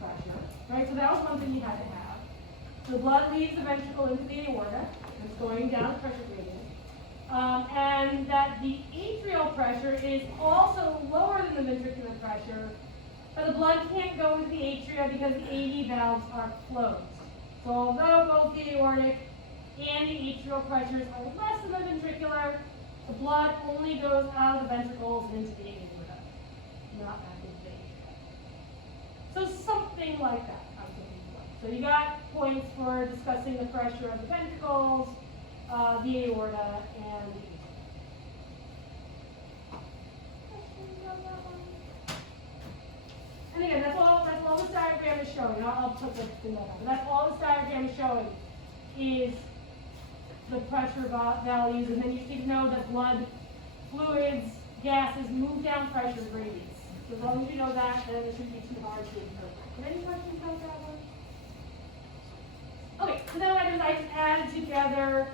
pressure, right? So that was one thing you had to have. The blood leaves the ventricle into the aorta. It's going down the pressure gradient. And that the atrial pressure is also lower than the ventricular pressure, but the blood can't go into the atria because the AV valves are closed. So although both the aortic and the atrial pressures are less than the ventricular, the blood only goes out of the ventricles and into the aorta, not back into the atria. So something like that. So you got points for discussing the pressure of the ventricles, the aorta, and the atria. Questions on that one? And again, that's all this diagram is showing. I'll put this in that, but that's all this diagram is showing is the pressure values, and then you should know that blood, fluids, gases move down pressure gradients. So as long as you know that, then it shouldn't be too hard to interpret. Any questions about that one? Okay, so now I just added together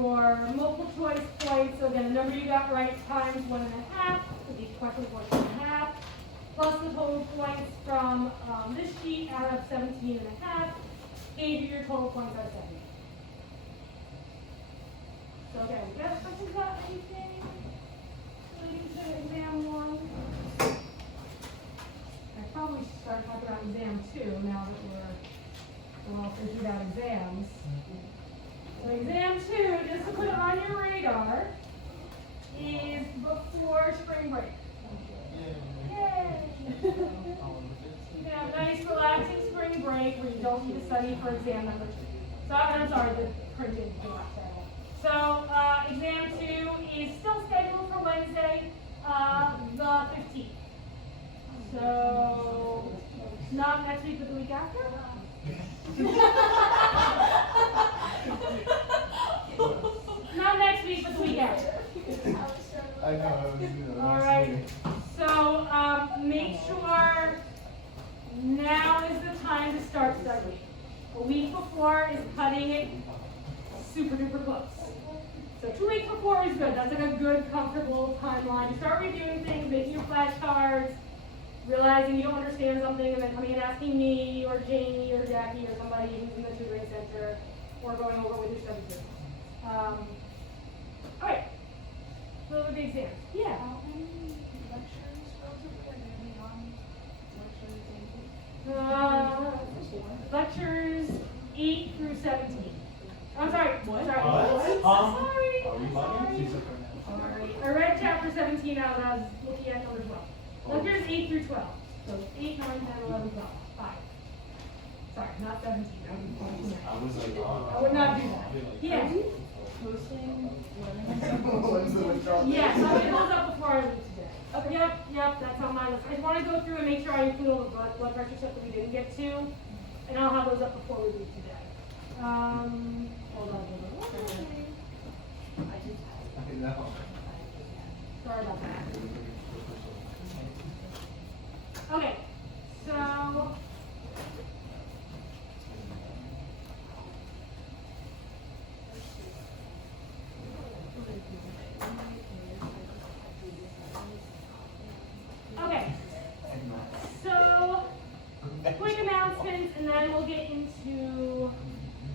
your multiple choice points. So again, the number you got right times 1.5, so each question was 1.5, plus the total points from this sheet out of 17.5, gave you your total points out of 70. So okay, we got questions about anything relating to exam 1? I probably should start talking about exam 2 now that we're all thinking about exams. So exam 2, just to put it on your radar, is before spring break. Yay! You can have a nice relaxing spring break where you don't need to study for exam number 2. So I'm sorry, the printed came out terrible. So exam 2 is still scheduled for Wednesday, the 15th. So not next week, but the week after? Not next week, but the week after. I know. All right. So make sure now is the time to start studying. A week before is cutting it super duper close. So 2 weeks before is good. That's like a good, comfortable timeline. You start reviewing things, making your flashcards, realizing you don't understand something, and then coming and asking me or Jamie or Jackie or somebody who's in the tutoring center, or going over with your study group. All right. So the exams. Yeah. How many lectures relatively are going to be on Lectures 8 through 17. I'm sorry. What? Sorry. What? Sorry. Are we Sorry. Sorry. I read chapter 17 out and I was looking at number 12. Lectures 8 through 12. So 8, 9, 10, 11, 12. 5. Sorry, not 17. I was like, I would not do that. Yeah. posting Yes, I'll get those up before I leave today. Okay. Yep, that's on my list. I just want to go through and make sure I include all the blood pressure stuff that we didn't get to, and I'll have those up before we leave today. Hold on. I know. Sorry about that. Okay, so okay, so quick announcements, and then we'll get into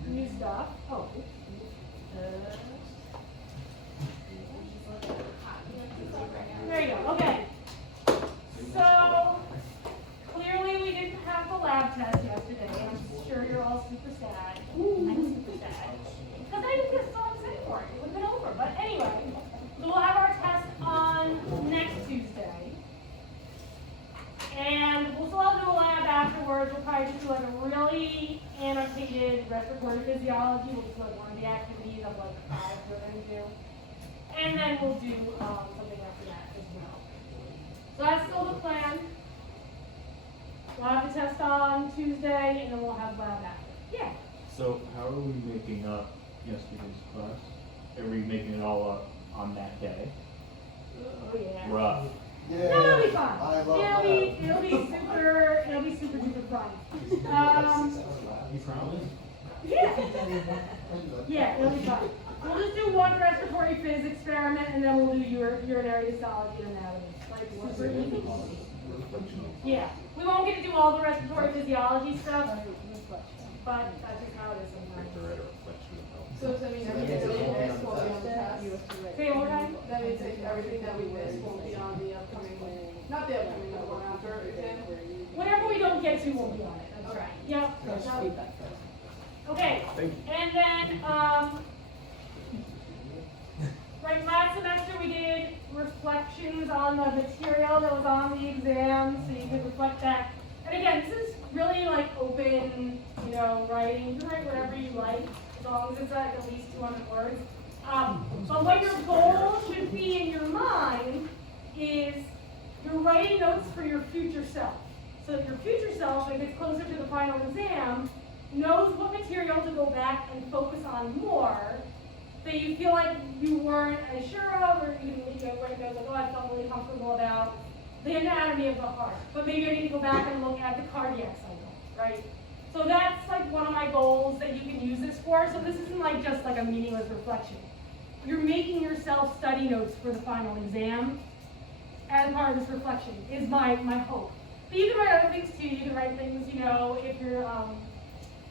new stuff. Oh. There you go. Okay. So clearly we didn't have the lab test yesterday. I'm sure you're all super sad. I'm super sad because I didn't get so excited for it. It would have been over. But anyway, so we'll have our test on next Tuesday, and we'll still have to do a lab afterwards. We'll probably just do like a really annotated respiratory physiology. We'll do like one of the activities of like 5 we're going to do, and then we'll do something after that as well. So that's still the plan. We'll have the test on Tuesday, and then we'll have lab after. Yeah. So how are we making up yesterday's class? Are we making it all up on that day? Oh yeah. Rough. Yeah. No, it'll be fun. I love It'll be super duper fun. You promise? Yeah. Yeah, it'll be fun. We'll just do one respiratory phys experiment, and then we'll do urinary histology and anatomy. Like super easy. Yeah. We won't get to do all the respiratory physiology stuff, but that's just how it is sometimes. So does that mean everything that we missed will be on the test? Say it one more time? That means like everything that we missed will be on the upcoming, not the upcoming, the one after exam? Whatever we don't get to will be on it, that's right. Yep. Okay, and then, right, last semester we did reflections on the material that was on the exam, so you could reflect that. And again, this is really like open, you know, writing. You can write whatever you like, as long as it's like at least 200 words. But what your goal should be in your mind is you're writing notes for your future self. So that your future self, when it gets closer to the final exam, knows what material to go back and focus on more that you feel like you weren't as sure of, or you know, write notes like, oh, I felt really comfortable about the anatomy of the heart, but maybe I need to go back and look at the cardiac cycle, right? So that's like one of my goals that you can use this for. So this isn't like just like a meaningless reflection. You're making yourself study notes for the final exam as part of this reflection is my hope. But you can write other things too. You can write things, you know, if you're,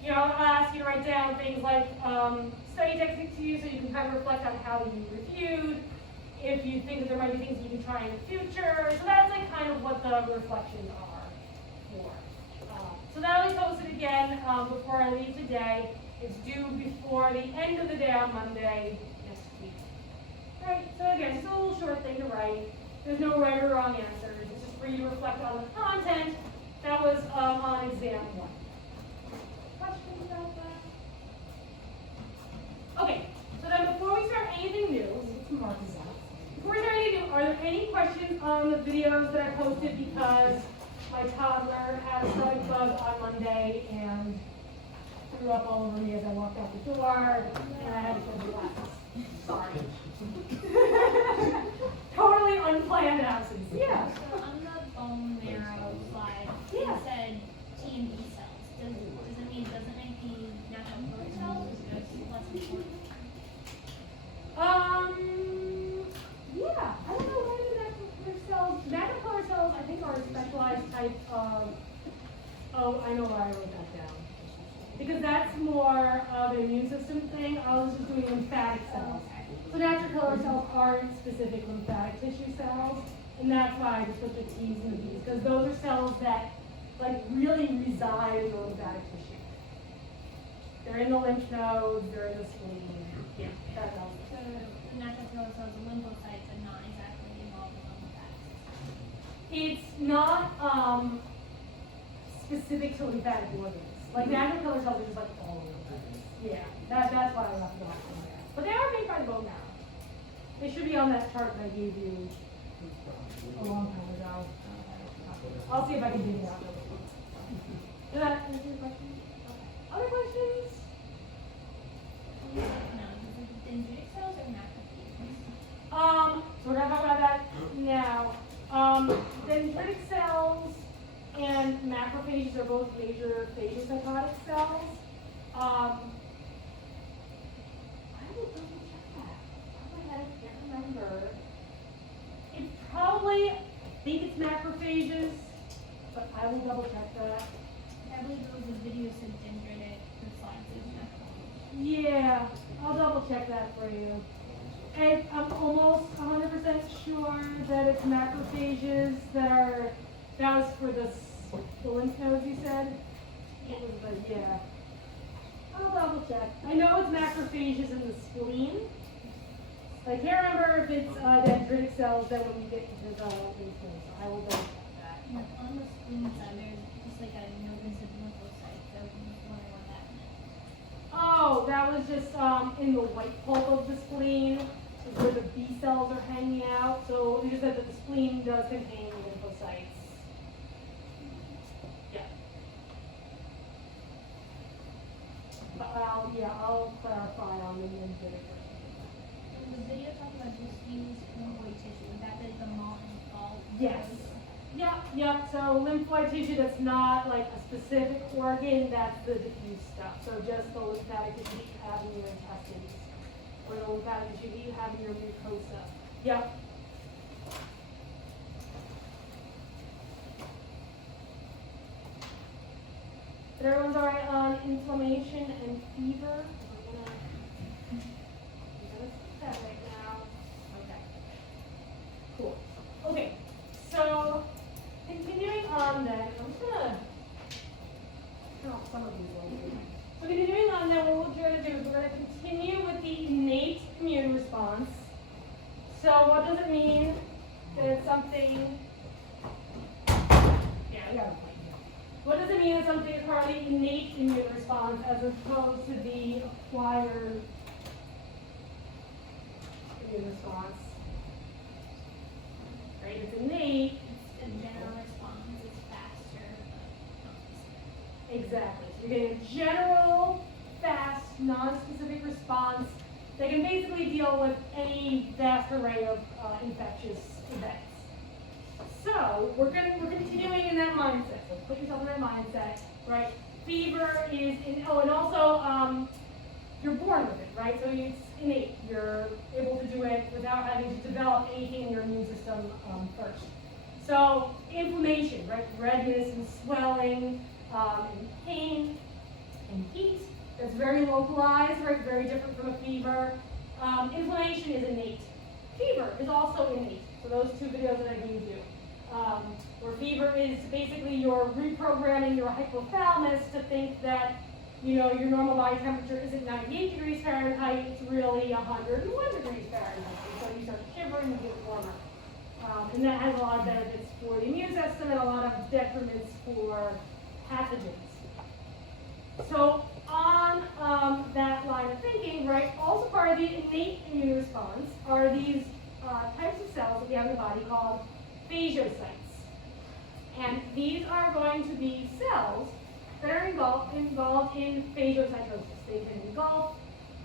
you know, I'll ask you to write down things like study techniques to use so you can kind of reflect on how you reviewed, if you think that there might be things you can try in the future. So that's like kind of what the reflections are for. So that'll be posted again before I leave today. It's due before the end of the day on Monday next week. Right, so again, it's a little short thing to write. There's no right or wrong answers. It's just for you to reflect on the content that was on exam 1. Questions about that? Okay, so then before we start anything new, before we start anything new, are there any questions on the videos that I posted because my toddler had a stomach bug on Monday and threw up all over me as I walked out the door, and I had to go to class. Sorry. Totally unplanned absence. Yeah. So on the bone marrow slide, Yeah. it said T and B cells. Does it mean it doesn't make the natural killer cells, or just less important? Yeah. I don't know why the natural killer cells, I think, are a specialized type of, oh, I know why I wrote that down. Because that's more of an immune system thing. I was just doing lymphatic cells. So natural killer cells aren't specific lymphatic tissue cells, and that's why I just put the T's and the B's, because those are cells that like really reside in the lymphatic tissue. They're in the lymph nodes, they're in the spleen. Yeah, that helps. So the natural killer cells are lymphocytes and not exactly involved in the lymphatic system. It's not specific to lymphatic organs. Like natural killer cells are just like all over the place. Yeah, that's why I left it off from there. But they are made by the bone marrow. They should be on that chart that I gave you a long time ago. I'll see if I can dig it out. Did that answer your question? Okay. Other questions? No, is it dendritic cells or macrophages? So we're gonna talk about that now. Dendritic cells and macrophages are both major phagocytotic cells. I will double check that. Oh my God, I can't remember. It probably, I think it's macrophages, but I will double check that. I believe it was a video said dendritic, the slide says macrophage. Yeah, I'll double check that for you. And I'm almost 100% sure that it's macrophages that was for the lymph nodes you said? It was the, yeah. I'll double check. I know it's macrophages in the spleen. I can't remember if it's dendritic cells that when you get to the lymph nodes, so I will double check that. And on the spleen side, there's just like a no-visit lymphocyte, so I'm just wondering what that meant. Oh, that was just in the white pulp of the spleen, is where the B cells are hanging out. So you just said that the spleen does contain lymphocytes. Yeah. But I'll clarify on the dendritic version. The video talked about diffuse lymphoid tissue. Is that the malt and gall? Yes. Yep. So lymphoid tissue that's not like a specific organ, that's the diffuse stuff. So just the lymphatic tissue you have in your intestines, or the lymphatic tissue you have in your mucosa. Yep. everyone's all right on inflammation and fever? I'm gonna skip that right now. Okay. Cool. Okay, so continuing on then, I'm just gonna turn off some of these ones. So continuing on then, what we're gonna do is we're gonna continue with the innate immune response. So what does it mean that it's something, yeah, I got a point here. What does it mean that something is part of the innate immune response as opposed to the acquired immune response? Right, it's innate. It's a general response, it's faster, but not specific. Exactly. So you're getting a general, fast, non-specific response that can basically deal with any vast array of infectious events. So we're continuing in that mindset. So put yourself in that mindset, right? Fever is and also you're born with it, right? So it's innate. You're able to do it without having to develop anything in your immune system first. So inflammation, right? Redness and swelling, and pain and heat. That's very localized, right? Very different from a fever. Inflammation is innate. Fever is also innate. So those two videos that I gave you. Where fever is basically you're reprogramming your hypothalamus to think that, you know, your normal body temperature isn't 98 degrees Fahrenheit, it's really 101 degrees Fahrenheit. And so you start shivering and get warmer. And that has a lot of benefits for the immune system and a lot of detriments for pathogens. So on that line of thinking, right, also part of the innate immune response are these types of cells that we have in the body called phagocytes. And these are going to be cells that are involved in phagocytosis. They can engulf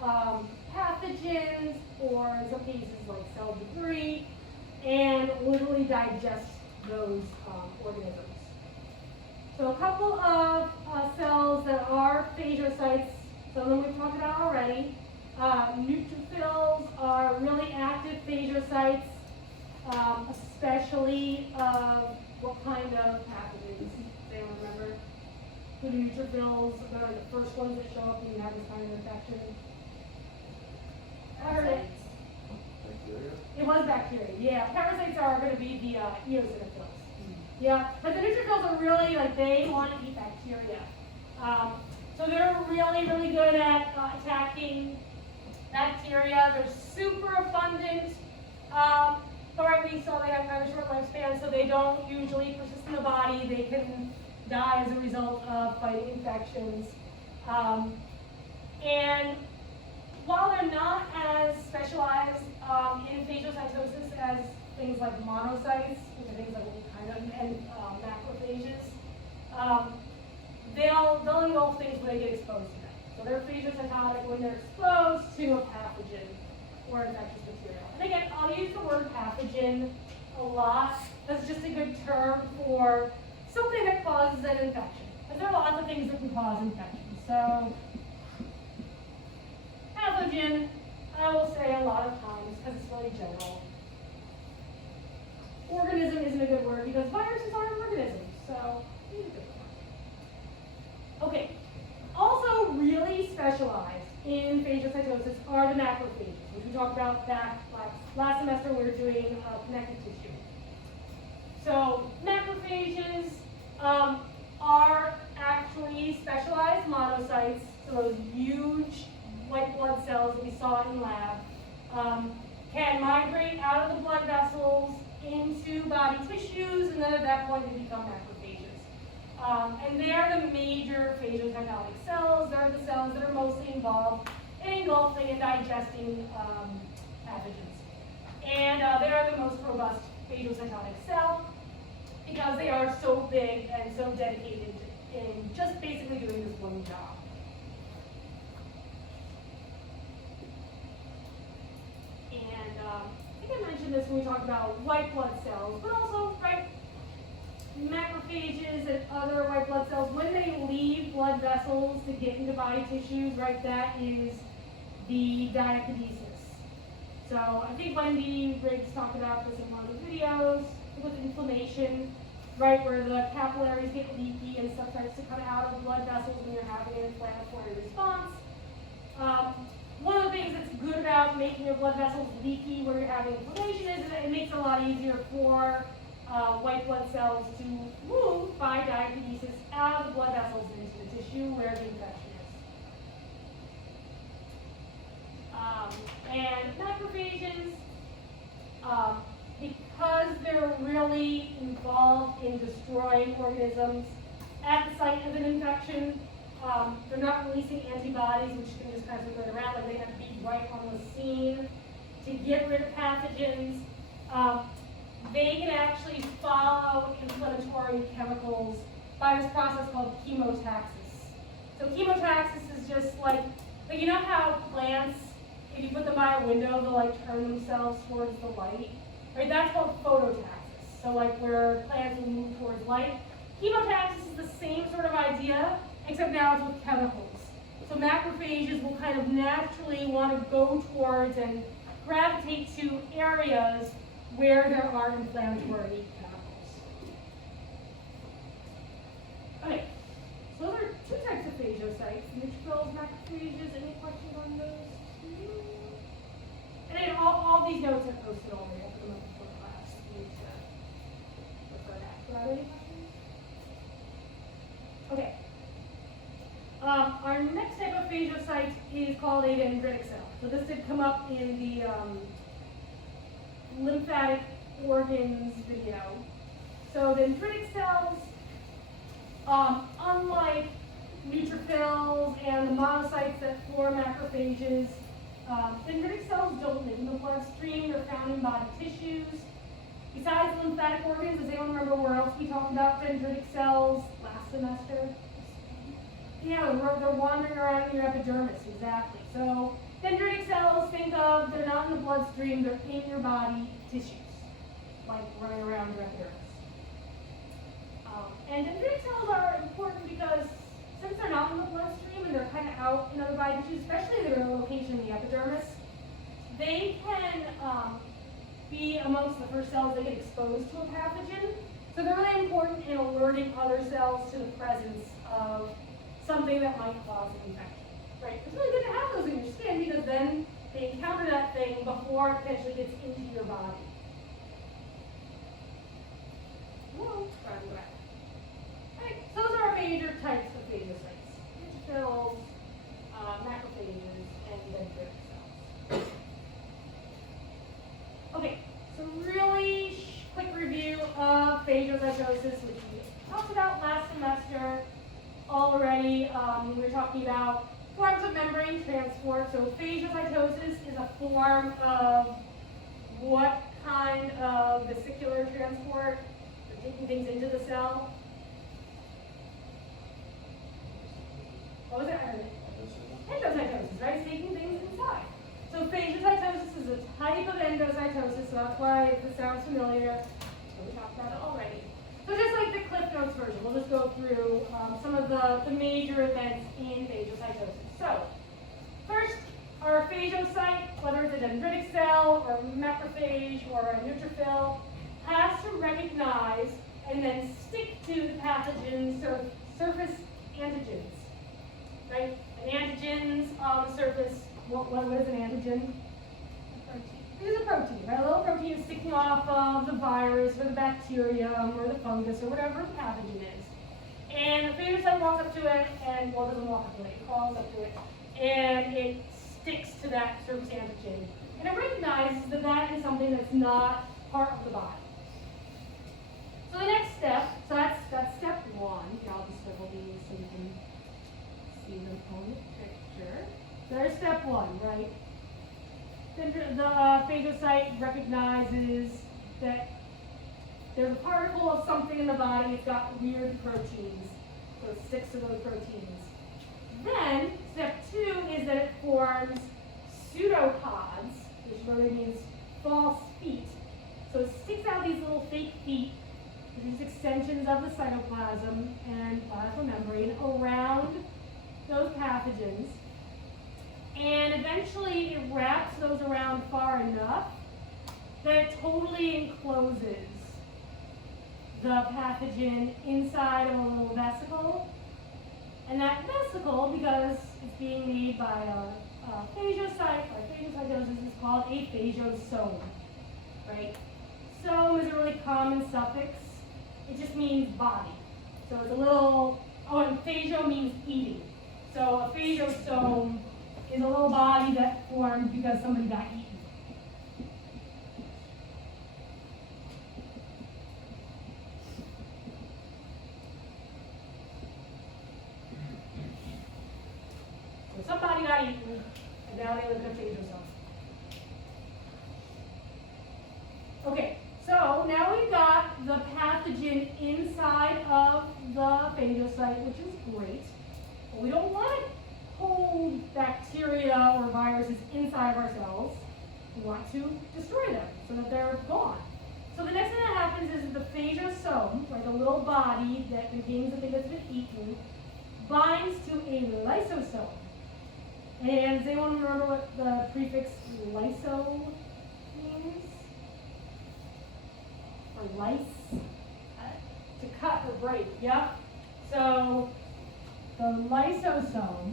pathogens or in some cases like cell debris and literally digest those organisms. So a couple of cells that are phagocytes, some of them we've talked about already. Neutrophils are really active phagocytes, especially what kind of pathogens? Does anyone remember? The neutrophils, they're the first ones that show up when you have this kind of infection. I heard it. Bacteria? It was bacteria, yeah. Parasites are going to be the eosinophils. Yeah, but the neutrophils are really, like, they want to eat bacteria. So they're really, really good at attacking bacteria. They're super abundant. But right, we saw they have kind of short lifespan, so they don't usually persist in the body. They can die as a result of fighting infections. And while they're not as specialized in phagocytosis as things like monocytes, which are things like what we kind of, and macrophages, they'll engulf things when they get exposed to them. So they're phagocytotic when they're exposed to a pathogen or infectious material. And again, I'll use the word pathogen a lot. That's just a good term for something that causes an infection. And there are lots of things that can cause infections. So pathogen, I will say a lot of times, because it's really general. Organism isn't a good word because viruses aren't organisms. So use a different one. Okay. Also really specialized in phagocytosis are the macrophages, which we talked about back last semester when we were doing connective tissue. So macrophages are actually specialized monocytes, so those huge white blood cells that we saw in lab can migrate out of the blood vessels into body tissues, and then at that point they become macrophages. And they're the major phagocytic cells. They're the cells that are mostly involved in engulfing and digesting pathogens. And they are the most robust phagocytic cell because they are so big and so dedicated in just basically doing this one job. And I think I mentioned this when we talked about white blood cells, but also, right, macrophages and other white blood cells, when they leave blood vessels to get into body tissues, right, that is the diakinesis. So I think Wendy Riggs talked about this in one of the videos with inflammation. right, where the capillaries get leaky and stuff starts to come out of blood vessels when you're having an inflammatory response. One of the things that's good about making your blood vessels leaky where you're having inflammation is that it makes it a lot easier for white blood cells to move by diakinesis out of the blood vessels into the tissue where the infection is. And macrophages, because they're really involved in destroying organisms at the site of an infection, they're not releasing antibodies, which can just kind of circulate around, like they have to be right on the scene to get rid of pathogens. They can actually follow inflammatory chemicals by this process called chemotaxis. So chemotaxis is just like you know how plants, if you put them by a window, they'll like turn themselves towards the light, right? That's called phototaxis. So like where plants will move towards light. Chemotaxis is the same sort of idea, except now it's with chemicals. So macrophages will kind of naturally want to go towards and gravitate to areas where there are inflammatory chemicals. Okay, so those are two types of phagocytes, neutrophils, macrophages. Any questions on those two? And then all these notes are posted already. I put them up before class. You need to refer back to that. Any questions? Okay. Our next type of phagocyte is called a dendritic cell. So this did come up in the lymphatic organs video. So dendritic cells, unlike neutrophils and the monocytes that form macrophages, dendritic cells don't live in the bloodstream. They're found in body tissues. Besides the lymphatic organs, does anyone remember where else we talked about dendritic cells last semester? Yeah, they're wandering around in your epidermis, exactly. So dendritic cells, think of, they're not in the bloodstream, they're in your body tissues, like running around your epidermis. And dendritic cells are important because since they're not in the bloodstream and they're kind of out in other body tissues, especially their location in the epidermis, they can be amongst the first cells that get exposed to a pathogen. So they're really important in alerting other cells to the presence of something that might cause an infection, right? It's really good to have those in your skin because then they encounter that thing before it potentially gets into your body. Whoa, sorry, go back. Okay, so those are our major types of phagocytes: neutrophils, macrophages, and dendritic cells. Okay, so really quick review of phagocytosis, which we talked about last semester already. We were talking about forms of membrane transport. So phagocytosis is a form of what kind of vesicular transport? For taking things into the cell. What was it? Endocytosis, right? Taking things inside. So phagocytosis is a type of endocytosis, so that's why if it sounds familiar, we talked about it already. So just like the Cliff Notes version, we'll just go through some of the major events in phagocytosis. So, first, our phagocyte, whether it's a dendritic cell or a macrophage or a neutrophil, has to recognize and then stick to the pathogen's surface antigens. Right? An antigen's on the surface, what is an antigen? It is a protein, right? A little protein is sticking off of the virus or the bacterium or the fungus or whatever the pathogen is. And the phagocyte walks up to it and, well, it doesn't walk up to it, it crawls up to it, and it sticks to that surface antigen. And it recognizes that that is something that's not part of the body. So the next step, so that's step one. Here, I'll just circle these so you can see them on the picture. So there's step one, right? The phagocyte recognizes that there's a particle of something in the body, it's got weird proteins, so it sticks to those proteins. Then, step two is that it forms pseudopods, which really means false feet. So it sticks out these little fake feet, these extensions of the cytoplasm and plasma membrane around those pathogens. And eventually it wraps those around far enough that it totally encloses the pathogen inside of a little vesicle. And that vesicle, because it's being made by a phagocyte, or phagocytosis, is called a phagosome, right? Some is a really common suffix. It just means body. So it's a little, oh, and phagio means eating. So a phagosome is a little body that formed because somebody got eaten. So somebody got eaten, and now they live in a phagosome. Okay, so now we've got the pathogen inside of the phagocyte, which is great. But we don't want to hold bacteria or viruses inside of our cells. We want to destroy them so that they're gone. So the next thing that happens is the phagosome, or the little body that contains the thing that's been eaten, binds to a lysosome. And does anyone remember what the prefix lyso means? Or lyse? To cut or break, yep. So the lysosome,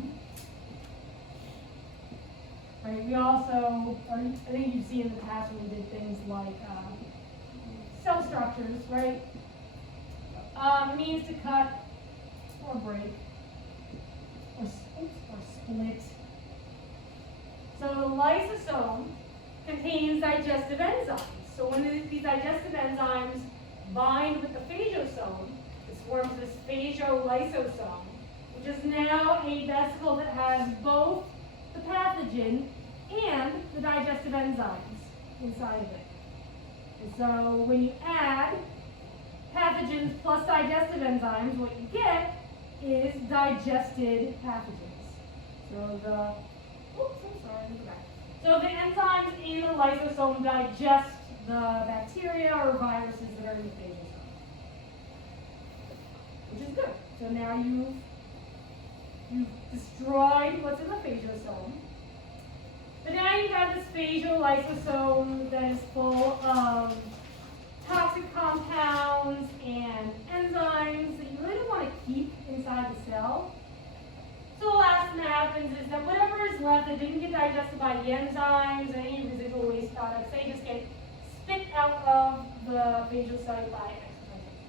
right, we also, or I think you've seen in the past when we did things like cell structures, right? Means to cut or break or split. So the lysosome contains digestive enzymes. So when these digestive enzymes bind with the phagosome, this forms this phagolysosome, which is now a vesicle that has both the pathogen and the digestive enzymes inside of it. And so when you add pathogens plus digestive enzymes, what you get is digested pathogens. So the, oops, I'm sorry, go back. So the enzymes in the lysosome digest the bacteria or viruses that are in the phagosome, which is good. So now you've destroyed what's in the phagosome. But now you've got this phagolysosome that is full of toxic compounds and enzymes that you really don't want to keep inside the cell. So the last thing that happens is that whatever is left that didn't get digested by the enzymes, any residual waste products, they just get spit out of the phagocyte by exocytosis.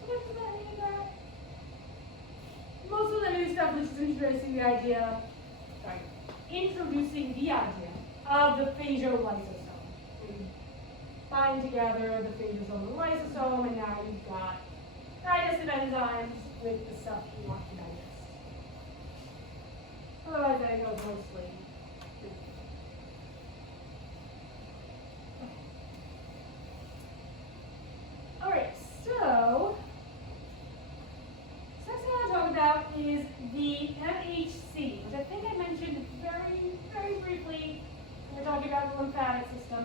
So what does that mean, that? Most of the new stuff is just introducing the idea of the phagolysosome. We bind together the phagosome and the lysosome, and now you've got digestive enzymes with the stuff you want to digest. Otherwise, that goes mostly. Alright, so next thing I want to talk about is the MHC, which I think I mentioned very, very briefly when we were talking about the lymphatic system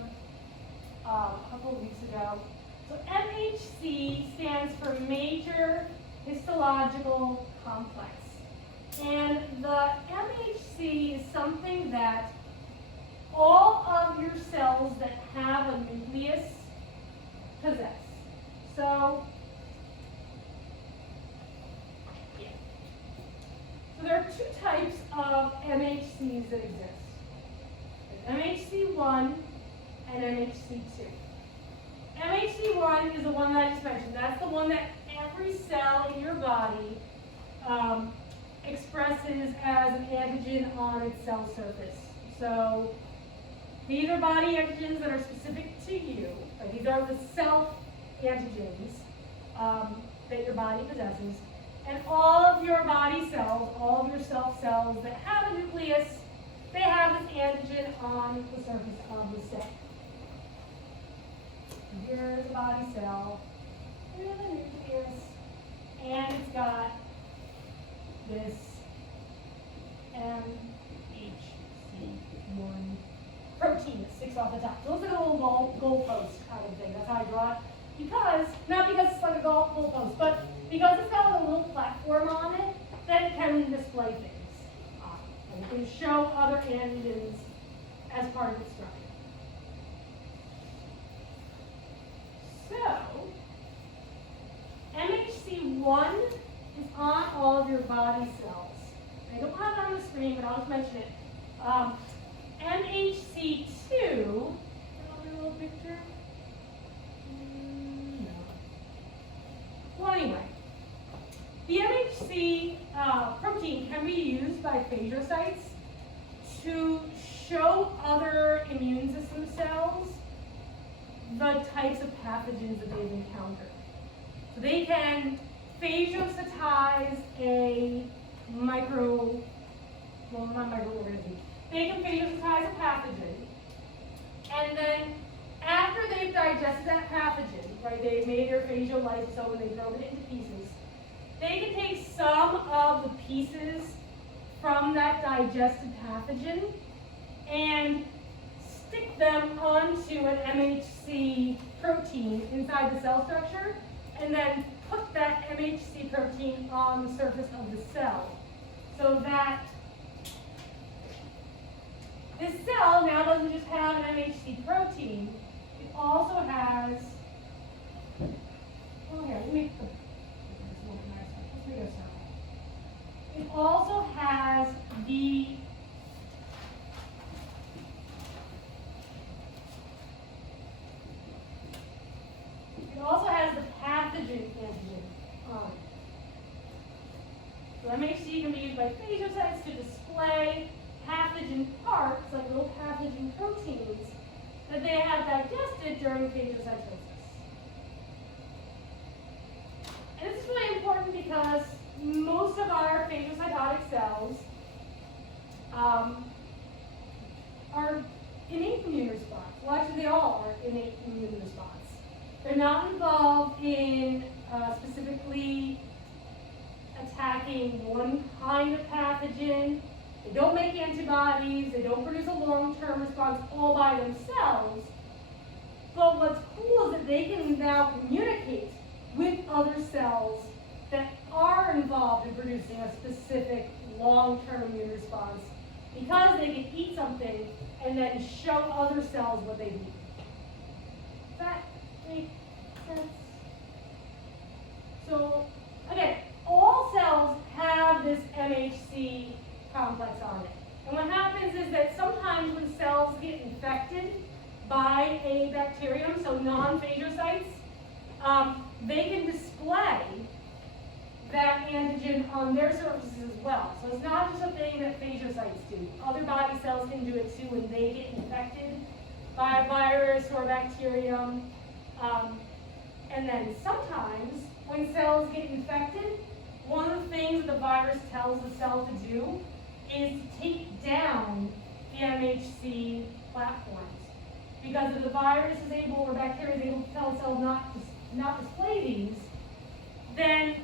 a couple of weeks ago. So MHC stands for Major Histological Complex. And the MHC is something that all of your cells that have a nucleus possess. So, yeah. So there are two types of MHCs that exist. There's MHC1 and MHC2. MHC1 is the one that I just mentioned. That's the one that every cell in your body expresses as an antigen on its cell surface. So these are body antigens that are specific to you. Like these are the self-antigens that your body possesses. And all of your body cells, all of your self cells that have a nucleus, they have this antigen on the surface of the cell. Here's a body cell, here's the nucleus, and it's got this MHC1 protein that sticks off the top. So it looks like a little goalpost kind of thing. That's how I draw it. Because, not because it's like a goalpost, but because it's got a little platform on it that it can display things on. can show other antigens as part of its structure. So, MHC1 is on all of your body cells. I don't have it on the screen, but I'll just mention it. MHC2, another little picture. No. Well, anyway, the MHC protein can be used by phagocytes to show other immune system cells the types of pathogens that they've encountered. So they can phagocytize a not microorganism. They can phagocytize a pathogen, and then after they've digested that pathogen, right, they've made their phagolysis and they broke it into pieces, they can take some of the pieces from that digested pathogen and stick them onto an MHC protein inside the cell structure, and then put that MHC protein on the surface of the cell, so that this cell now doesn't just have an MHC protein, it also has, oh here, let me make let's make a circle. It also has the pathogen antigen on it. So MHC can be used by phagocytes to display pathogen parts, like little pathogen proteins, that they have digested during phagocytosis. And this is really important because most of our phagocytotic cells are innate immune response. Well, actually, they all are innate immune response. They're not involved in specifically attacking one kind of pathogen. They don't make antibodies. They don't produce a long-term response all by themselves. But what's cool is that they can now communicate with other cells that are involved in producing a specific long-term immune response, because they can eat something and then show other cells what they need. Does that make sense? So, again, all cells have this MHC complex on it. And what happens is that sometimes when cells get infected by a bacterium, so non-phagocytes, they can display that antigen on their surfaces as well. So it's not just a thing that phagocytes do. Other body cells can do it too when they get infected by a virus or a bacterium. And then sometimes when cells get infected, one of the things that the virus tells the cell to do is to take down the MHC platforms. Because if the virus is able, or bacteria is able to tell a cell not display these, then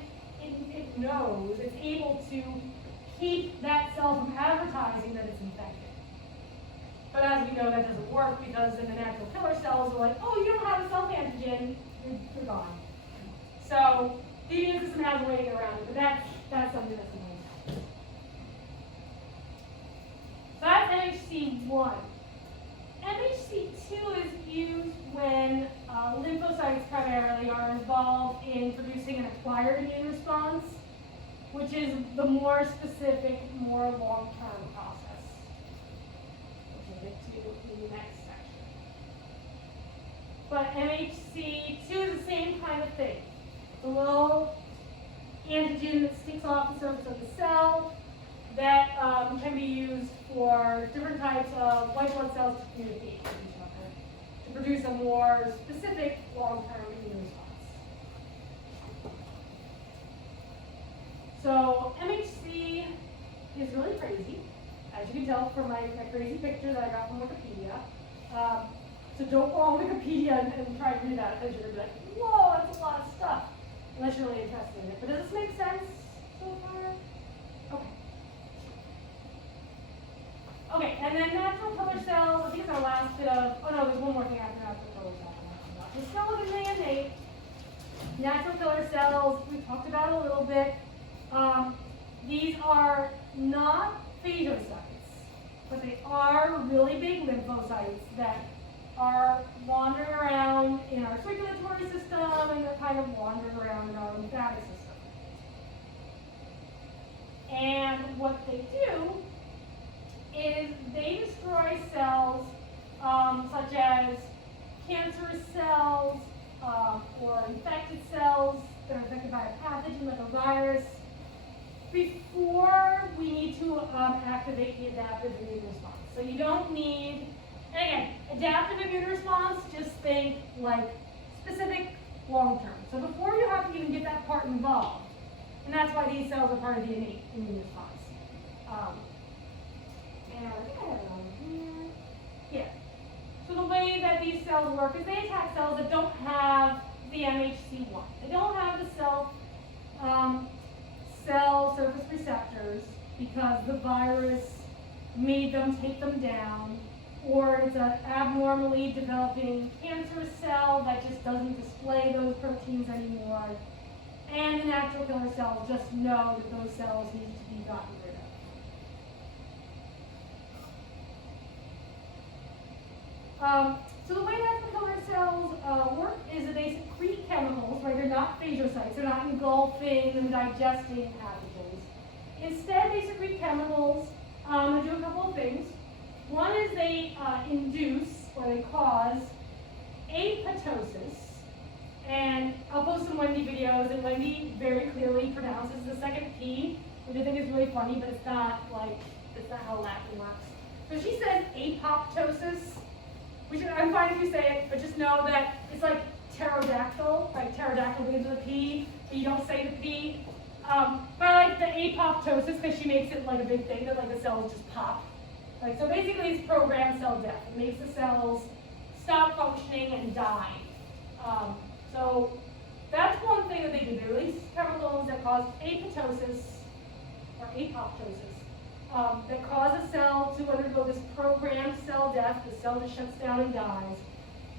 it knows, it's able to keep that cell from advertising that it's infected. But as we know, that doesn't work, because then the natural killer cells are like, oh, you don't have a self-antigen, you're gone. So the immune system has a way to get around it, but that's something that's annoying. So that's MHC1. MHC2 is used when lymphocytes primarily are involved in producing an acquired immune response, which is the more specific, more long-term process, which we'll get to in the next section. But MHC2 is the same kind of thing. It's a little antigen that sticks off the surface of the cell that can be used for different types of white blood cells to communicate with each other, to produce a more specific long-term immune response. So MHC is really crazy, as you can tell from my crazy picture that I got from Wikipedia. So don't go on Wikipedia and try to read that, because you're going to be like, whoa, that's a lot of stuff, unless you're really interested in it. But does this make sense so far? Okay. Okay, and then natural killer cells, I think it's our last bit of, oh no, there's one more thing after natural killer cells. The skeleton mandate, natural killer cells, we talked about a little bit. These are not phagocytes. but they are really big lymphocytes that are wandering around in our circulatory system and they're kind of wandering around in our lymphatic system. And what they do is they destroy cells such as cancerous cells or infected cells that are infected by a pathogen like a virus before we need to activate the adaptive immune response. So you don't need, and again, adaptive immune response, just think like specific long term. So before you have to even get that part involved, and that's why these cells are part of the innate immune response. And I think I have it on here. Yeah. So the way that these cells work is they attack cells that don't have the MHC1. They don't have the cell surface receptors because the virus made them take them down, or it's an abnormally developing cancerous cell that just doesn't display those proteins anymore. And the natural killer cells just know that those cells need to be gotten rid of. So the way natural killer cells work is that they secrete chemicals, right? They're not phagocytes, they're not engulfing and digesting pathogens. Instead, they secrete chemicals that do a couple of things. One is they induce, or they cause, apoptosis. And I'll post some Wendy videos, and Wendy very clearly pronounces the second P, which I think is really funny, but it's not how Latin works. So she says apoptosis, which I'm fine if you say it, but just know that it's like pterodactyl, like pterodactyl begins with a P, but you don't say the P. But I like the apoptosis because she makes it like a big thing that like the cells just pop. Like, so basically it's programmed cell death. It makes the cells stop functioning and die. So that's one thing that they do. They release chemicals that cause apoptosis, or apoptosis, that cause a cell to undergo this programmed cell death. The cell just shuts down and dies.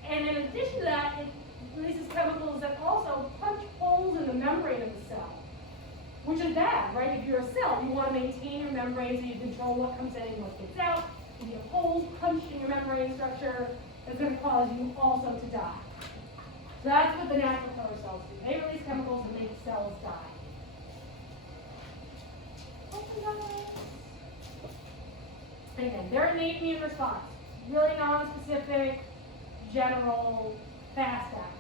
And in addition to that, it releases chemicals that also punch holes in the membrane of the cell, which is bad, right? If you're a cell, you want to maintain your membrane so you control what comes in and what gets out. If you have holes punched in your membrane structure, it's going to cause you also to die. So that's what the natural killer cells do. They release chemicals and make cells die. And again, their innate immune response, really non-specific, general, fast act.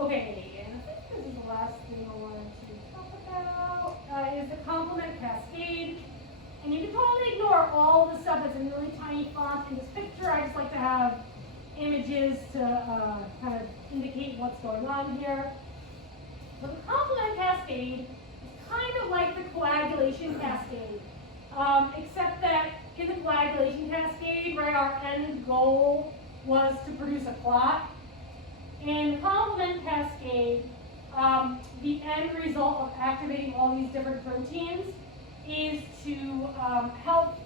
Okay, and I think this is the last thing I wanted to talk about, is the complement cascade. And you can totally ignore all the stuff that's in really tiny font in this picture. I just like to have images to kind of indicate what's going on here. But the complement cascade is kind of like the coagulation cascade, except that in the coagulation cascade, right, our end goal was to produce a clot. In the complement cascade, the end result of activating all these different proteins is to help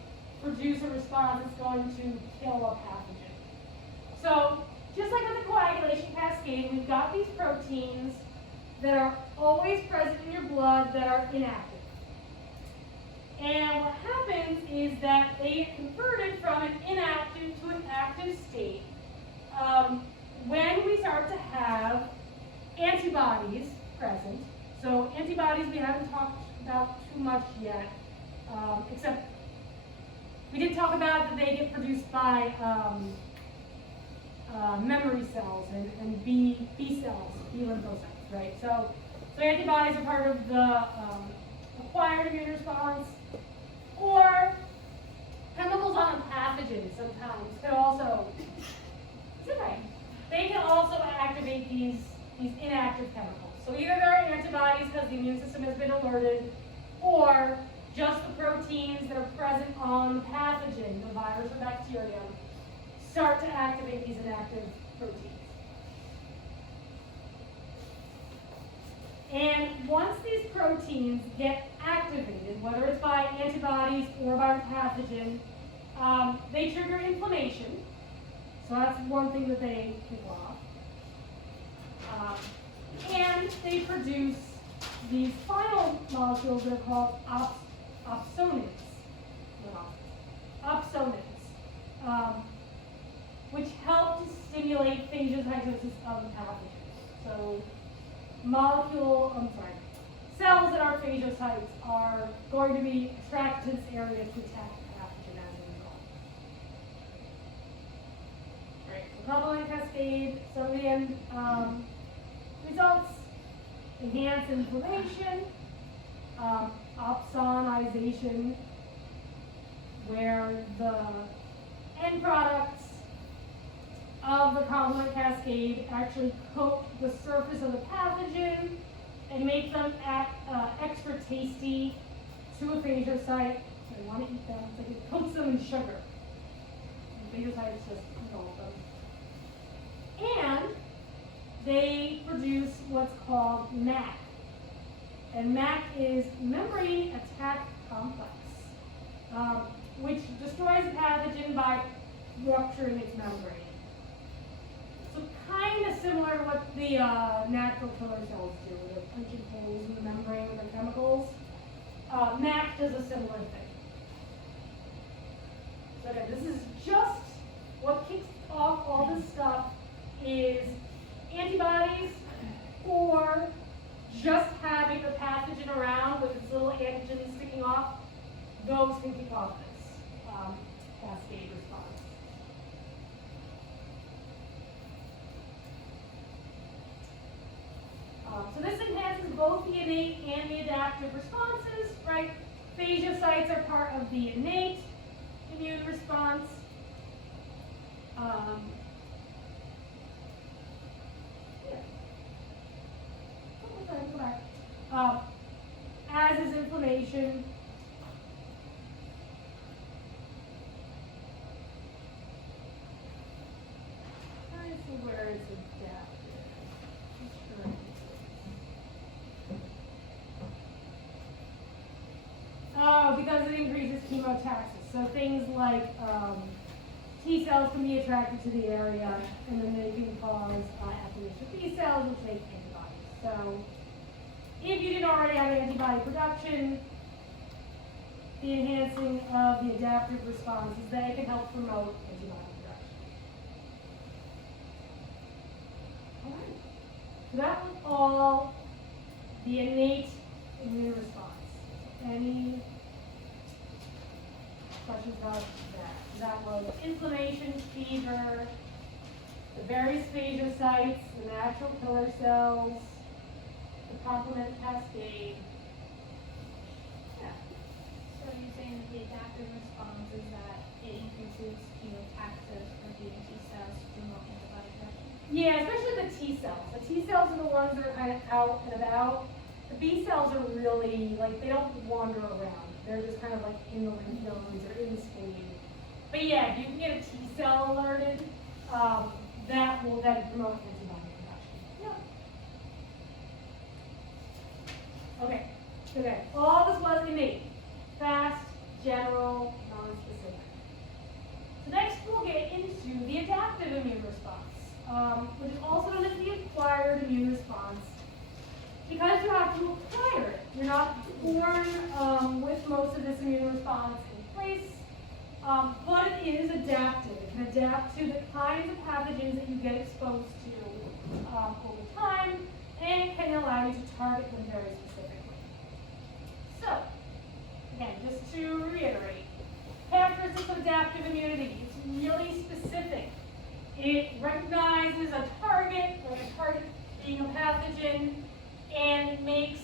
produce a response that's going to kill a pathogen. So, just like with the coagulation cascade, we've got these proteins that are always present in your blood that are inactive. And what happens is that they get converted from an inactive to an active state when we start to have antibodies present. So antibodies we haven't talked about too much yet, except we did talk about that they get produced by memory cells and B cells, B lymphocytes, right? So antibodies are part of the acquired immune response, or chemicals on a pathogen sometimes can also, they can also activate these inactive chemicals. So either there are antibodies because the immune system has been alerted, or just the proteins that are present on the pathogen, the virus or bacterium, start to activate these inactive proteins. And once these proteins get activated, whether it's by antibodies or by a pathogen, they trigger inflammation. So that's one thing that they kick off. And they produce these final molecules that are called opsonins, which help to stimulate phagocytosis of the pathogen. So cells that are phagocytes are going to be attracted to this area to attack the pathogen as a result. Right, so complement cascade, some of the end results: enhance inflammation, opsonization, where the end products of the complement cascade actually coat the surface of the pathogen and make them act extra tasty to a phagocyte. So they want to eat them. It's like it coats them in sugar. And phagocytes just engulf them. And they produce what's called MAC. And MAC is membrane attack complex, which destroys the pathogen by rupturing its membrane. So kind of similar to what the natural killer cells do, where they're punching holes in the membrane with their chemicals. MAC does a similar thing. So again, this is just what kicks off all this stuff is antibodies, or just having the pathogen around with its little antigens sticking off. Those can kick off this cascade response. So this enhances both the innate and the adaptive responses, right? Phagocytes are part of the innate immune response. As is inflammation. Trying to see where it's adaptive. Sure. Oh, because it increases chemotaxis. So things like T cells can be attracted to the area, and then they can cause activation of B cells, which make antibodies. So if you didn't already have antibody production, the enhancing of the adaptive response is that it can help promote antibody production. All right. So that was all the innate immune response. Any questions about that? That was inflammation, fever, the various phagocytes, the natural killer cells, the complement cascade. Yeah. So you're saying that the adaptive response is that it increases chemotaxis for T cells to promote antibody production? Yeah, especially the T cells. The T cells are the ones that are kind of out and about. The B cells are really, like, they don't wander around. They're just kind of like in the lymph nodes or in the spleen. But yeah, if you can get a T cell alerted, that will then promote antibody production. Yeah. Okay, so then all this was innate. Fast, general, non-specific. So next we'll get into the adaptive immune response, which is also known as the acquired immune response, because you have to acquire it. You're not born with most of this immune response in place, but it is adaptive. It can adapt to the kinds of pathogens that you get exposed to over time, and it can allow you to target them very specifically. So, again, just to reiterate, characteristics of adaptive immunity, it's really specific. It recognizes a target, like a target being a pathogen, and makes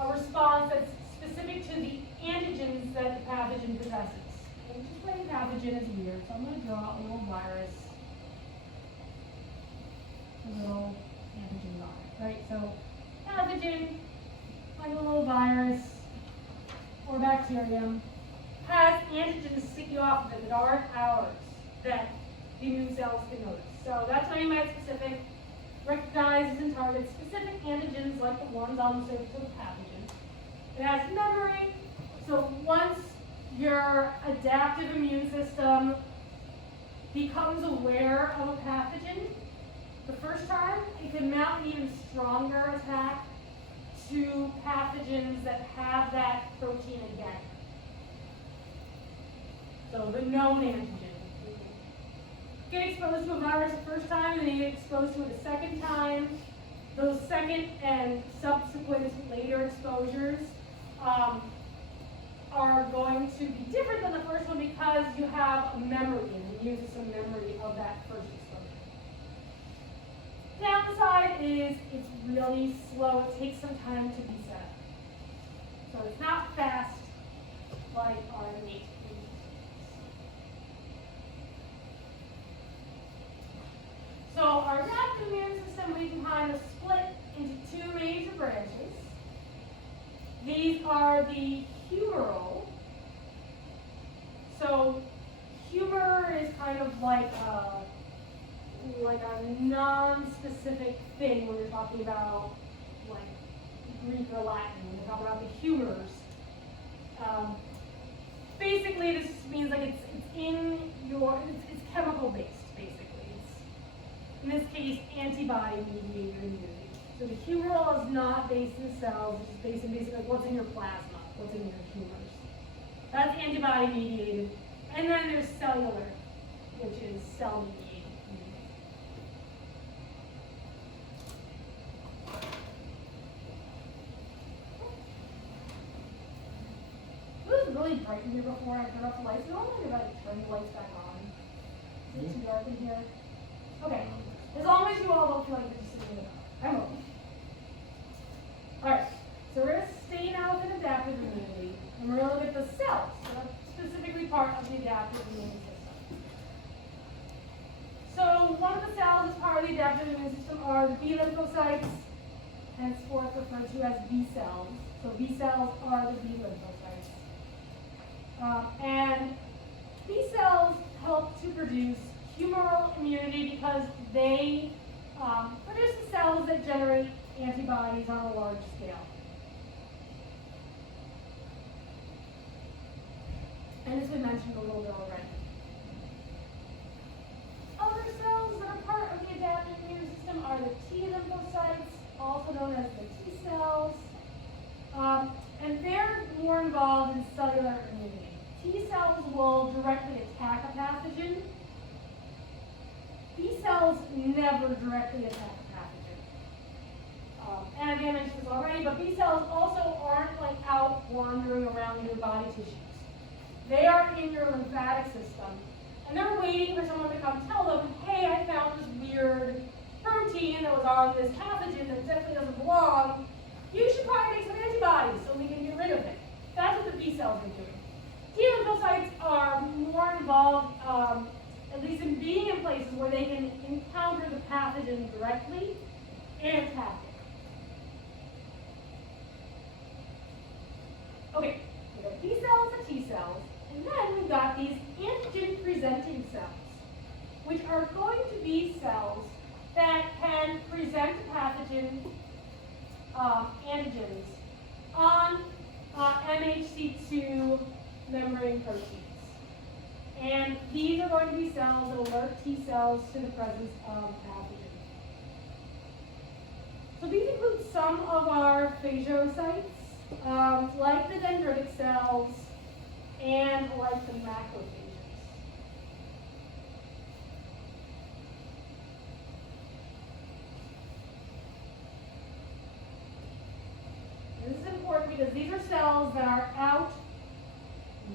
a response that's specific to the antigens that the pathogen possesses. And just writing pathogen is weird, so I'm going to draw a little virus, a little antigen on it, right? So pathogen, like a little virus or bacterium, has antigens sticking off of it that aren't ours, that the immune cells can notice. So that's why you might specific. Recognizes and targets specific antigens like the ones on the surface of the pathogen. It has memory, so once your adaptive immune system becomes aware of a pathogen, the first time, it can mount an even stronger attack to pathogens that have that protein again. So the known antigen. Get exposed to a virus the first time, and then you get exposed to it a second time. Those second and subsequent later exposures are going to be different than the first one because you have a memory and it uses some memory of that first exposure. Downside is it's really slow. It takes some time to be set up. So it's not fast like RNA. So our adaptive immune system, we can kind of split into two major branches. These are the humoral. So humor is kind of like a non-specific thing when you're talking about like Greek or Latin, when you're talking about the humors. Basically, this means like it's chemical based. In this case, antibody-mediated immunity. So the humoral is not based in cells, it's based in basically what's in your plasma, what's in your humors. That's antibody-mediated. And then there's cellular, which is cell-mediated immunity. It was really bright in here before I turned off the lights. I don't think about turning the lights back on. Is it too dark in here? Okay. As long as you all don't feel like you're just sitting in the dark. I'm okay. Alright, so we're going to stay now with an adaptive immunity, and we're going to look at the cells, so that's specifically part of the adaptive immune system. So one of the cells as part of the adaptive immune system are the B lymphocytes, henceforth referred to as B cells. So B cells are the B lymphocytes. And B cells help to produce humoral immunity because they produce the cells that generate antibodies on a large scale. And this we mentioned a little bit already. Other cells that are part of the adaptive immune system are the T lymphocytes, also known as the T cells. And they're more involved in cellular immunity. T cells will directly attack a pathogen. B cells never directly attack a pathogen. And again, I mentioned this already, but B cells also aren't like out wandering around your body tissues. They are in your lymphatic system, and they're waiting for someone to come tell them, hey, I found this weird protein that was on this pathogen that definitely doesn't belong. You should probably make some antibodies so we can get rid of it. That's what the B cells are doing. T lymphocytes are more involved, at least in being in places where they can encounter the pathogen directly and attack it. Okay, we got B cells and T cells, and then we've got these antigen-presenting cells, which are going to be cells that can present pathogen antigens on MHC2 membrane proteins. And these are going to be cells that alert T cells to the presence of pathogen. So these include some of our phagocytes, like the dendritic cells and like the macrophages. This is important because these are cells that are out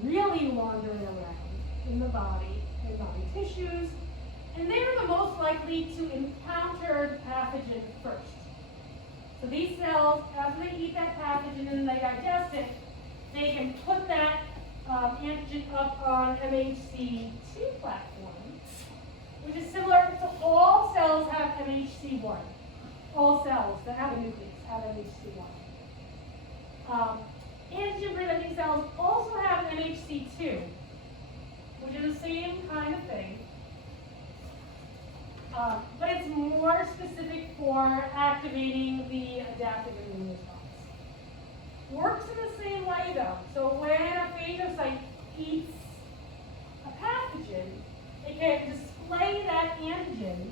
really wandering around in the body, in body tissues, and they're the most likely to encounter the pathogen first. So these cells, after they eat that pathogen and they digest it, they can put that antigen up on MHC2 platform, which is similar to all cells have MHC1. All cells that have a nucleus have MHC1. Antigen-presenting cells also have MHC2, which is the same kind of thing, but it's more specific for activating the adaptive immune response. Works in the same way though. So when a phagocyte eats a pathogen, it can display that antigen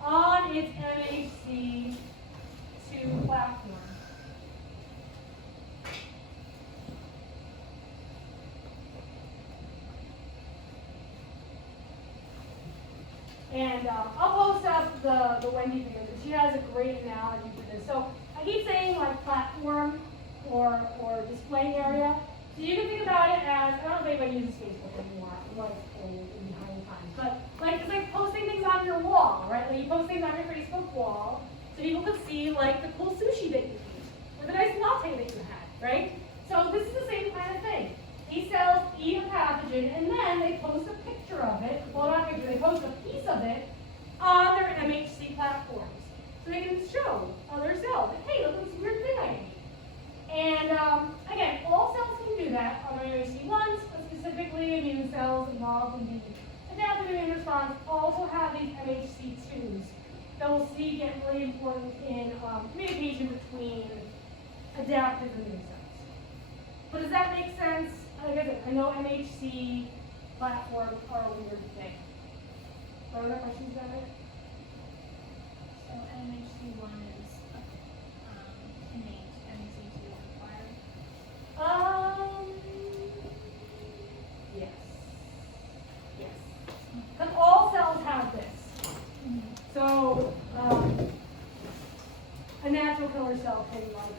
on its MHC And I'll post up the Wendy video, because she has a great analogy for this. So I keep saying like platform or display area. So you can think about it as, I don't know if anybody uses Facebook anymore, like old and behind times, but like it's like posting things on your wall, right? Like you post things on your Facebook wall, so people can see like the cool sushi that you eat, or the nice latte that you had, right? So this is the same kind of thing. These cells eat a pathogen, and then they post a picture of it, well not a picture, they post a piece of it on their MHC platforms. So they can show other cells, like, hey, look at this weird thing I ate. And again, all cells can do that on MHC ones, but specifically immune cells involved in the adaptive immune response also have these MHC2s that we'll see get really important in communication between adaptive immune cells. But does that make sense? Like I said, I know MHC platforms are a weird thing. Are there questions about it? So MHC1 is innate, MHC2 is acquired. Yes. Yes. Because all cells have this. So, a natural killer cell can like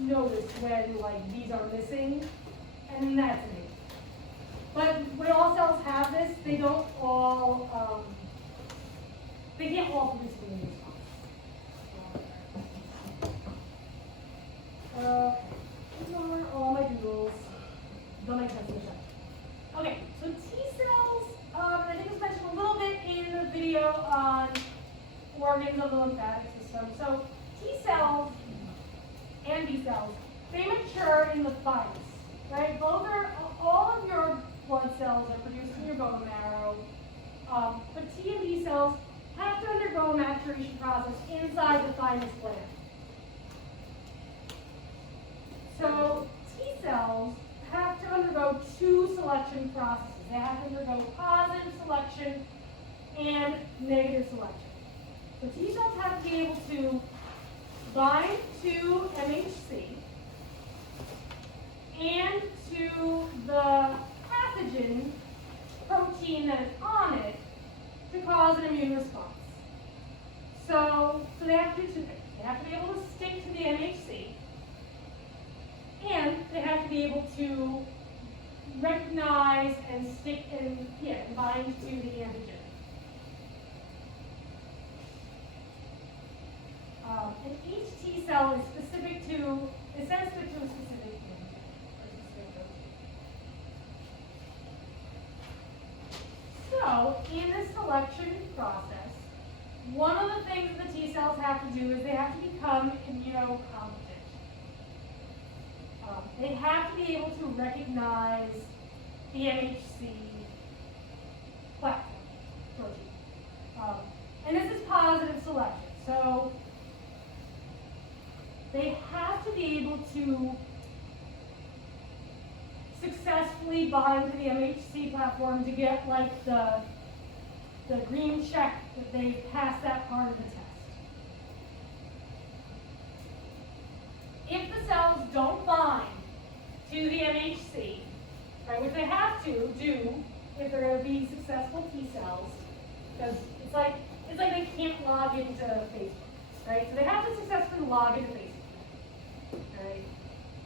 notice when like these are missing, and that's it. But when all cells have this, they don't all, they can't all produce an immune response. These are all my doodles. Don't make sense of each other. Okay, so T cells, I think it was mentioned a little bit in the video on organs of the lymphatic system. So T cells and B cells, they mature in the thymus, right? All of your blood cells are produced in your bone marrow, but T and B cells have to undergo a maturation process inside the thymus gland. So T cells have to undergo two selection processes. They have to undergo positive selection and negative selection. So T cells have to be able to bind to MHC and to the pathogen protein that is on it to cause an immune response. So they have to do two things. They have to be able to stick to the MHC, and they have to be able to recognize and stick and bind to the antigen. And each T cell is sensitive to a specific antigen or specific protein. So in this selection process, one of the things that the T cells have to do is they have to become immunocompetent. They have to be able to recognize the MHC platform protein. And this is positive selection. So they have to be able to successfully bind to the MHC platform to get like the green check that they passed that part of the test. If the cells don't bind to the MHC, right, which they have to do if they're going to be successful T cells, because it's like they can't log into Facebook, right? So they have to successfully log into Facebook, right?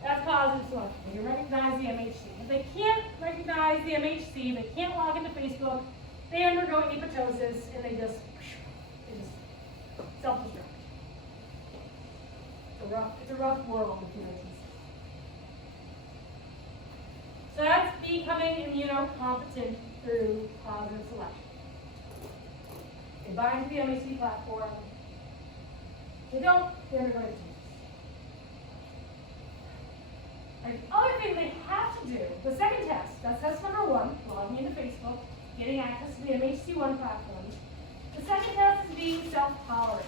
That's positive selection. They recognize the MHC. If they can't recognize the MHC, they can't log into Facebook, they undergo apoptosis and they just self-destruct. It's a rough world with T cells. So that's becoming immunocompetent through positive selection. They bind to the MHC platform. If they don't, they undergo apoptosis. And the other thing they have to do, the second test, that's test number one, logging into Facebook, getting access to the MHC1 platforms. The second test is being self-tolerant.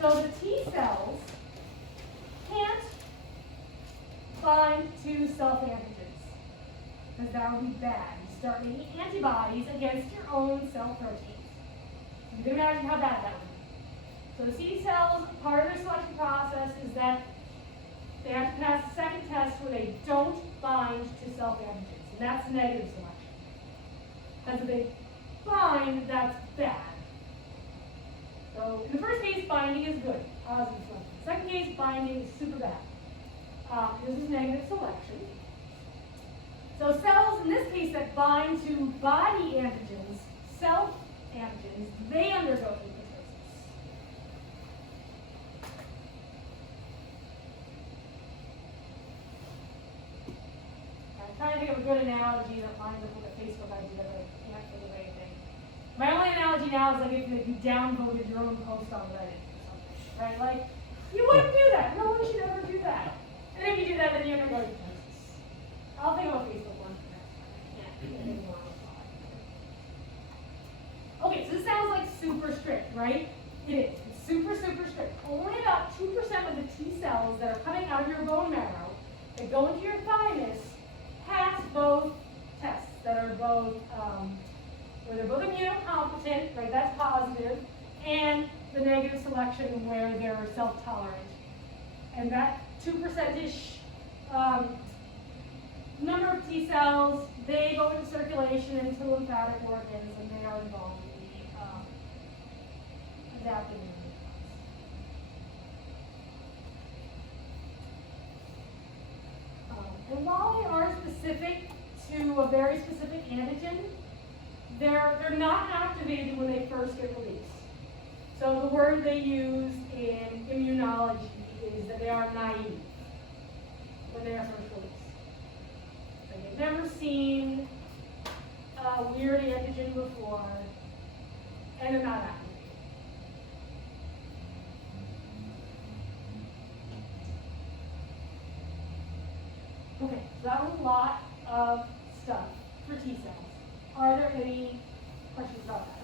So the T cells can't bind to self-antigens, because that would be bad. You start making antibodies against your own cell proteins. You can imagine how bad that would be. So the T cells, part of their selection process is that they have to pass the second test where they don't bind to self-antigens, and that's negative selection. Because if they bind, that's bad. So in the first case, binding is good, positive selection. Second case, binding is super bad. This is negative selection. So cells, in this case, that bind to body antigens, self antigens, they undergo apoptosis. I'm trying to think of a good analogy that lines up with the Facebook idea, but I can't think of anything. My only analogy now is like if you downvoted your own post on Reddit or something, right? Like, you wouldn't do that. No one should ever do that. And if you do that, then you're going to go to Texas. I'll think of a Facebook one for next time. I can't think of any more on the fly. Okay, so this sounds like super strict, right? It is. It's super, super strict. Only about 2% of the T cells that are coming out of your bone marrow that go into your thymus pass both tests that are both, where they're both immunocompetent, right, that's positive, and the negative selection where they're self-tolerant. And that 2%-ish number of T cells, they go into circulation into lymphatic organs, and they are involved in the adaptive immune response. And while they are specific to a very specific antigen, they're not activated when they first get released. So the word they use in immunology is that they are naive when they are first released. So they've never seen a weird antigen before, and they're not activated. Okay, so that was a lot of stuff for T cells. Are there any questions about that?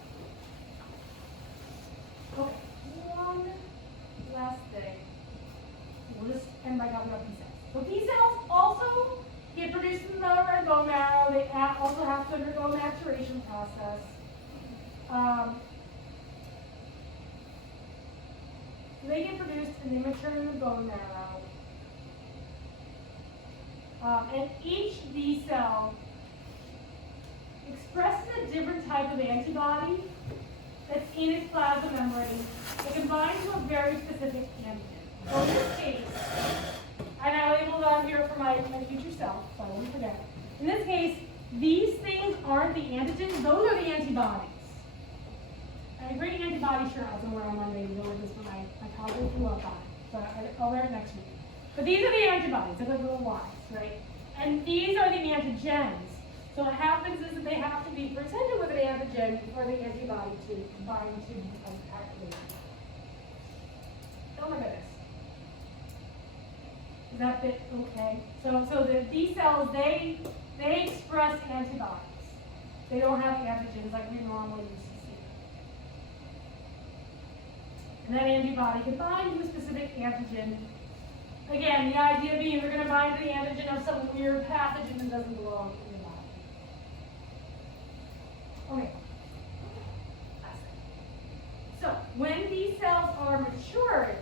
Okay, one last thing. We'll just end by talking about B cells. So B cells also get produced in the red bone marrow. They also have to undergo a maturation process. So they get produced and they mature in the bone marrow. And each B cell expresses a different type of antibody that's in its plasma membrane that can bind to a very specific antigen. So in this case, and I labeled on here for my future self, so I won't forget. In this case, these things aren't the antigens, those are the antibodies. And I bring an antibody shirt I was going to wear on Monday to go with this for my college flew up on it. So I'll wear it next week. But these are the antibodies, they're like little lines, right? And these are the antigens. So what happens is that they have to be presented with an antigen for the antibody to bind to become activated. Oh my goodness. Is that bit okay? So the B cells, they express antibodies. They don't have antigens like we normally used to see. And that antibody can bind to a specific antigen. Again, the idea being they're going to bind to the antigen of some weird pathogen that doesn't belong in your body. Okay. So, when these cells are maturing,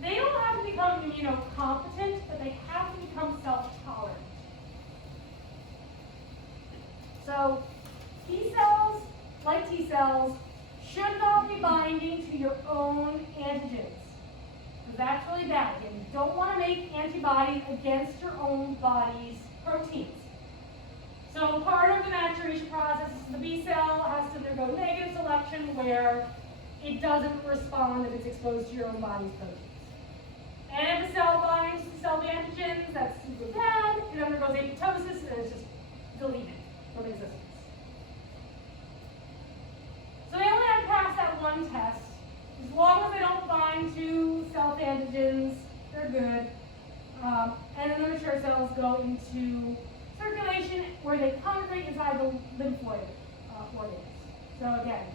they don't have to become immunocompetent, but they have to become self-tolerant. So, B cells, like T cells, should not be binding to your own antigens. That's really bad. Again, you don't want to make antibodies against your own body's proteins. So part of the maturation process is the B cell has to undergo negative selection where it doesn't respond if it's exposed to your own body's proteins. And if a cell binds to self antigens, that's super bad. It undergoes apoptosis and it's just deleted from existence. So they only have to pass that one test. As long as they don't bind to self-antigens, they're good. And then the mature cells go into circulation where they congregate inside the lymphoid organs. So again,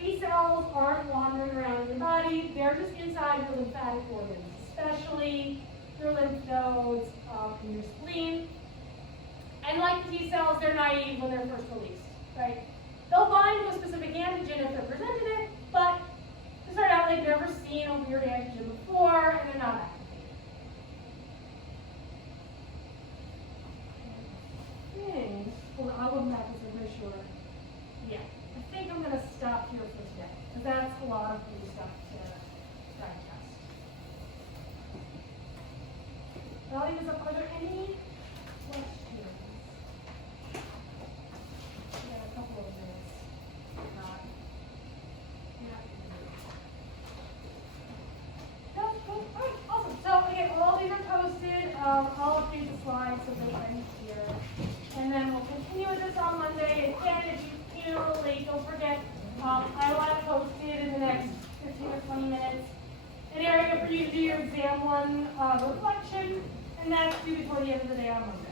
B cells aren't wandering around your body, they're just inside your lymphatic organs, especially your lymph nodes and your spleen. And like the T cells, they're naive when they're first released, right? They'll bind to a specific antigen if they're presented it, but to start out, they've never seen a weird antigen before, and they're not activated. Hold on, I'll go back and make sure. Yeah, I think I'm going to stop here for today, because that's a lot of volume is up. Are there any questions? We got a couple of minutes. Not. Yeah. No, cool. All right, awesome. So again, all these are posted. I'll update the slides so they end here. And then we'll continue with this on Monday. Again, if you came a little late, don't forget, I will have posted in the next 15 or 20 minutes an area for you to do your exam one reflection, and that's due before the end of the day on Monday.